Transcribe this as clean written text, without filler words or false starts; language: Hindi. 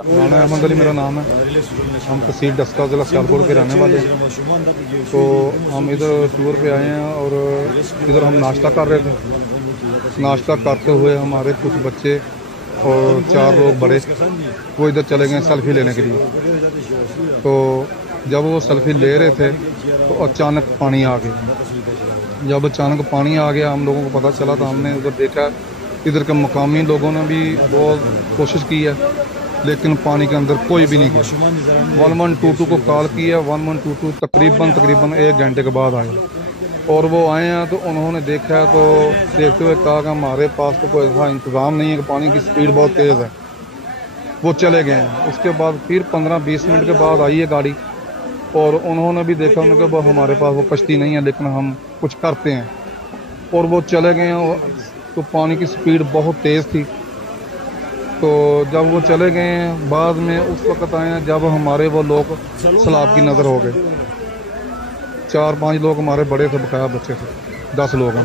राना अहमद अली मेरा नाम है। हम तहसील डस्का ज़िला सियालकोट के रहने वाले हैं। तो हम इधर टूर पे आए हैं और इधर हम नाश्ता कर रहे थे। नाश्ता करते हुए हमारे कुछ बच्चे और 4 लोग बड़े वो इधर चले गए सेल्फी लेने के लिए। तो जब वो सेल्फी ले रहे थे तो अचानक पानी आ गया। जब अचानक पानी आ गया हम लोगों को पता चला तो हमने उधर देखा। इधर के मुकामी लोगों ने भी बहुत कोशिश की है लेकिन पानी के अंदर कोई भी नहीं गया। 1122 को कॉल किया। 1122 तकरीबन 1 घंटे के बाद आए और वो आए हैं तो उन्होंने देखा तो देखते हुए कहा कि हमारे पास तो कोई ऐसा इंतज़ाम नहीं है कि पानी की स्पीड बहुत तेज़ है। वो चले गए हैं। उसके बाद फिर 15-20 मिनट के बाद आई है गाड़ी और उन्होंने भी देखा। उन्होंने कहा हमारे पास वो कश्ती नहीं है लेकिन हम कुछ करते हैं और वो चले गए हैं। तो पानी की स्पीड बहुत तेज़ थी। तो जब वो चले गए हैं बाद में उस वक़्त आए हैं जब हमारे वो लोग सैलाब की नज़र हो गए। 4-5 लोग हमारे बड़े थे, बकाया बच्चे थे, 10 लोग हैं।